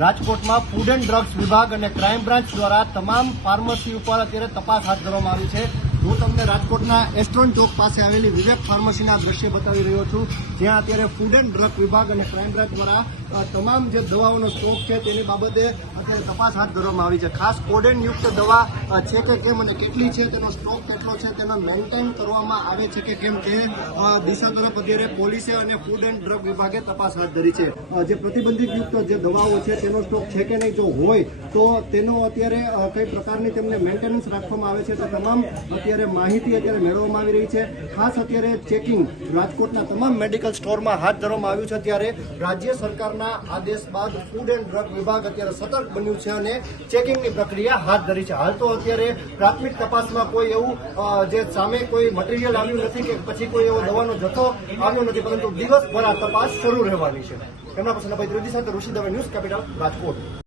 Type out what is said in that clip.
રાજકોટમાં food and drugs વિભાગ અને ક્રાઇમ બ્રાન્ચ દ્વારા તમામ ફાર્મસી ઉપર અત્યારે તપાસ હાથ ધરવામાં આવી છે. હું તમને રાજકોટના એસ્ટ્રોન ચોક પાસે આવેલી વિવેક ફાર્મસીના દ્રશ્ય બતાવી રહ્યો છું, જ્યાં અત્યારે ફૂડ એન્ડ ડ્રગ વિભાગ અને ક્રાઇમ બ્રાન્ચ દ્વારા તમામ જે દવાઓનો સ્ટોક છે તેની બાબતે અત્યારે તપાસ હાથ ધરવામાં આવી છે. ખાસ કોડેનયુક્ત દવા છે કે કેમ અને કેટલી છે, તેનો સ્ટોક કેટલો છે, તેનો મેન્ટેન કરવામાં આવે છે કે કેમ, તે દિશા તરફ અત્યારે પોલીસે અને ફૂડ એન્ડ ડ્રગ વિભાગે તપાસ હાથ ધરી છે. જે પ્રતિબંધિતયુક્ત જે દવાઓ છે તેનો સ્ટોક છે કે નહીં, જો હોય તો તેનો અત્યારે કઈ પ્રકારની તેમને મેન્ટેનન્સ રાખવામાં આવે છે, તો તમામ અત્યારે માહિતી અત્યારે મેળવવામાં આવી રહી છે. ખાસ અત્યારે ચેકિંગ રાજકોટના તમામ મેડિકલ સ્ટોરમાં હાથ ધરવામાં આવ્યું છે. ત્યારે રાજ્ય સરકારના આદેશ બાદ ફૂડ એન્ડ ડ્રગ વિભાગ અત્યારે સતર્ક બન્યું છે અને ચેકિંગની પ્રક્રિયા હાથ ધરી છે. હાલ તો અત્યારે પ્રાથમિક તપાસમાં કોઈ એવું જે સામે કોઈ મટીરિયલ આવ્યું નથી કે પછી કોઈ એવો દવાનો જથ્થો આવ્યો નથી, પરંતુ દિવસભર આ તપાસ શરૂ રહેવાની છે. કેમેરા પર્સન ત્રિવેદી સાથે ઋષિ દવે, ન્યૂઝ કેપિટલ, રાજકોટ.